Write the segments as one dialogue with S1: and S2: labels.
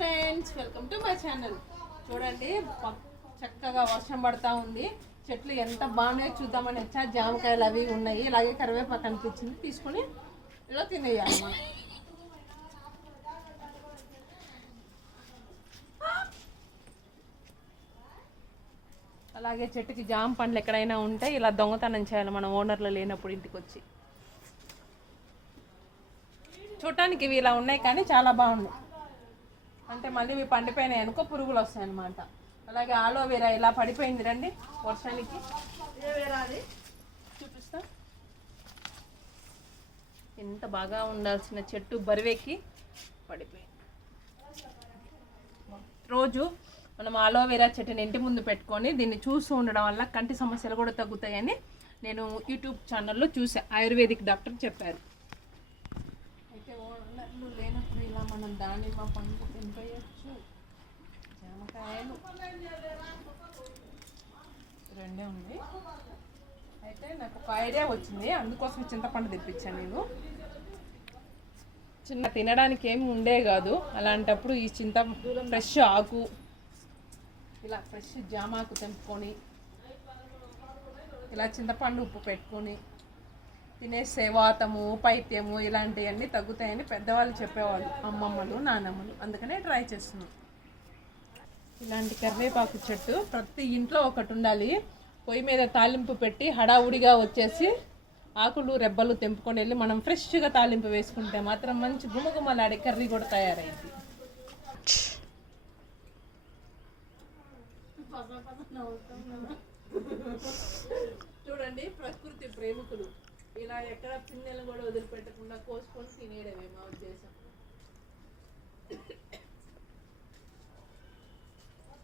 S1: Friends welcome to my channel. చూడండి చక్కగా వర్షం పడతా ఉంది. చెట్లు ఎంత బాగున్నాయో చూద్దామని వచ్చా. జామకాయలు అవి ఉన్నాయి. అలాగే కరివేపాకు అనిపించింది. తీసుకొని ఇలా తినేయాలి మనం. అలాగే చెట్టుకి జామ పండ్లు ఎక్కడైనా ఉంటే ఇలా దొంగతనం చేయాలి మనం ఓనర్లు లేనప్పుడు ఇంటికి వచ్చి చూడటానికి ఇవి ఇలా ఉన్నాయి కానీ చాలా బాగున్నాయి. అంటే మళ్ళీ ఇవి పండిపోయినాయి అనుకో పురుగులు వస్తాయి అన్నమాట అలాగే ఆలోవేరా ఇలా పడిపోయింది రండి వర్షానికి. చూపిస్తా. ఎంత బాగా ఉండాల్సిన చెట్టు బరివెక్కి పడిపోయింది. రోజు మనం ఆలోవేరా చెట్టుని ఇంటి ముందు పెట్టుకొని దీన్ని చూస్తూ ఉండడం వల్ల కంటి సమస్యలు కూడా తగ్గుతాయని నేను యూట్యూబ్ ఛానల్లో చూసా ఆయుర్వేదిక్ డాక్టర్ చెప్పారు అయితే ఓనర్లు లేనప్పుడు మనం దానిమ్మ పండు తింపేయచ్చు జామకాయలు. రెండే ఉంది. అయితే నాకు ఒక ఐడియా వచ్చింది. అందుకోసం చింతపండు తెప్పించాను నేను. చిన్న తినడానికి ఏమి ఉండే కాదు. అలాంటప్పుడు ఈ చింత ఫ్రెష్ ఆకు ఇలా ఫ్రెష్ జామాకు తెంపుకొని ఇలా చింతపండు ఉప్పు పెట్టుకొని తినేసే వాతము పైత్యము ఇలాంటివన్నీ తగ్గుతాయని పెద్దవాళ్ళు చెప్పేవాళ్ళు. అమ్మమ్మలు నానమ్మలు. అందుకనే ట్రై చేస్తున్నాం. ఇలాంటి కరివేపాకు చెట్టు ప్రతి ఇంట్లో ఒకటి ఉండాలి. పొయ్యి మీద తాలింపు పెట్టి హడావుడిగా వచ్చేసి ఆకులు రెబ్బలు తెంపుకొని వెళ్ళి మనం ఫ్రెష్గా తాలింపు వేసుకుంటే మాత్రం మంచి గుమగుమలాడే కర్రీ కూడా తయారైంది. చూడండి ప్రకృతి ప్రేమికులు. ఇలా ఎక్కడ పిన్నెలు కూడా వదిలిపెట్టకుండా కోసుకొని తినేయడమే మా ఉద్దేశం.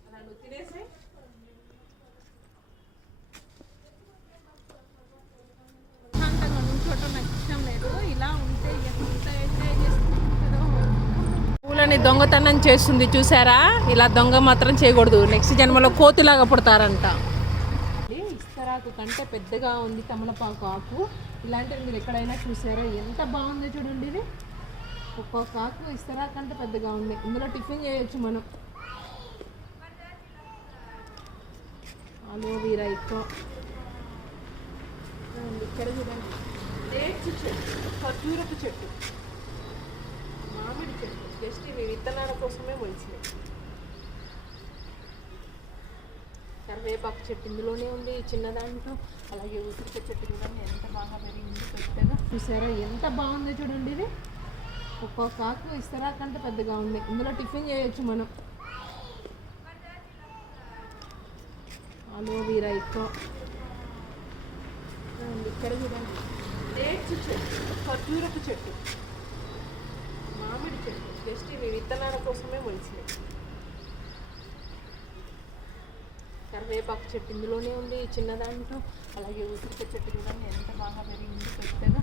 S1: అలా నువ్వు తినేసే? ప్రశాంతంగా నుంచోటం నాకు ఇష్టం లేదు. ఇలా ఉంటే ఎంత ఎంజాయ్ చేస్తుందో పూలని దొంగతనం చేస్తుంది చూసారా? ఇలా దొంగ మాత్రం చేయకూడదు. నెక్స్ట్ జన్మలో కోతిలాగా పుడతారంట. తమలపాకు కంటే పెద్దగా ఉంది తమలపాకు ఆకు. ఇలాంటివి మీరు ఎక్కడైనా చూసారా? ఎంత బాగుందో చూడండి ఇది. ఒక్కొక్క ఆకు ఇస్తరా కంటే పెద్దగా ఉంది. ఇందులో టిఫిన్ చేయొచ్చు మనం. అలోవీరా ఎక్కువ. ఇక్కడ చూడండి. డేట్స్ చెట్టు ఖర్జూరపు చెట్టు. మామిడి చెట్టు. జస్ట్ ఇవి విత్తనాల కోసమే మొలిచినాయి కరివేపాకు చెట్టు ఇందులోనే ఉంది చిన్నదాంట్లో చిన్న దాంట్లో. అలాగే ఉసిరిక చెట్టు కూడా ఎంత బాగా పెరిగింది పెద్దగా చూసారా? ఎంత బాగుందో చూడండి ఇది. ఒక్కొక్క ఆకు ఇస్తారా కంటే పెద్దగా ఉంది. ఇందులో టిఫిన్ చేయొచ్చు మనం. అలోవీరా ఎక్కువ. ఇక్కడ చూడండి. డేట్స్ చెట్టు ఖర్జూరపు చెట్టు మామిడి చెట్టు. జస్ట్ ఇవి విత్తనాల కోసమే మొలిచినాయి కరివేపాకు చెట్టు ఇందులోనే ఉంది. చిన్నదాంట్లో అలాగే ఉసిరిక చెట్టు కూడా ఎంత బాగా పెరిగింది పెద్దగా